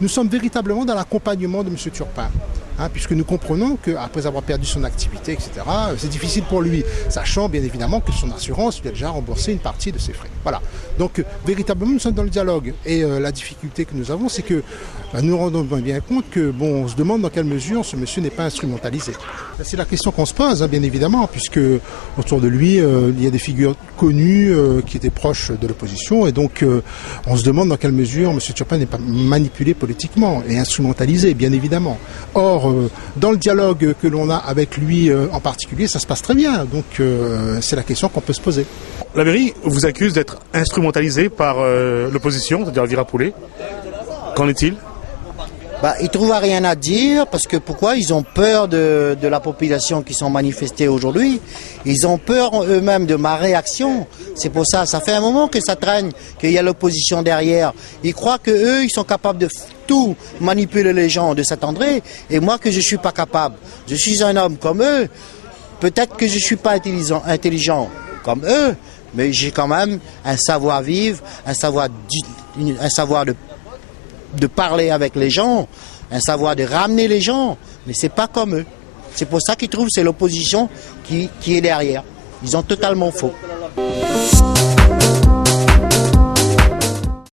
nous sommes véritablement dans l'accompagnement de M. Turpin. Puisque nous comprenons qu'après avoir perdu son activité, etc., c'est difficile pour lui, sachant bien évidemment que son assurance lui a déjà remboursé une partie de ses frais. Voilà. Donc véritablement nous sommes dans le dialogue. Et la difficulté que nous avons, c'est que nous rendons bien compte que, on se demande dans quelle mesure ce monsieur n'est pas instrumentalisé. C'est la question qu'on se pose, bien évidemment, puisque autour de lui, il y a des figures connues qui étaient proches de l'opposition, et donc on se demande dans quelle mesure M. Turpin n'est pas manipulé politiquement et instrumentalisé, bien évidemment. Or, dans le dialogue que l'on a avec lui en particulier, ça se passe très bien. Donc c'est la question qu'on peut se poser. La mairie vous accuse d'être instrumentalisé par l'opposition, c'est-à-dire Elvira Poulet. Qu'en est-il ? Ils ne trouvent rien à dire parce que pourquoi ? Ils ont peur de la population qui sont manifestées aujourd'hui. Ils ont peur eux-mêmes de ma réaction. C'est pour ça, ça fait un moment que ça traîne, qu'il y a l'opposition derrière. Ils croient qu'eux, ils sont capables de tout manipuler les gens de Saint-André et moi que je ne suis pas capable. Je suis un homme comme eux. Peut-être que je ne suis pas intelligent comme eux, mais j'ai quand même un savoir-vivre, un savoir de parler avec les gens, un savoir de ramener les gens, mais c'est pas comme eux. C'est pour ça qu'ils trouvent que c'est l'opposition qui est derrière. Ils ont totalement faux.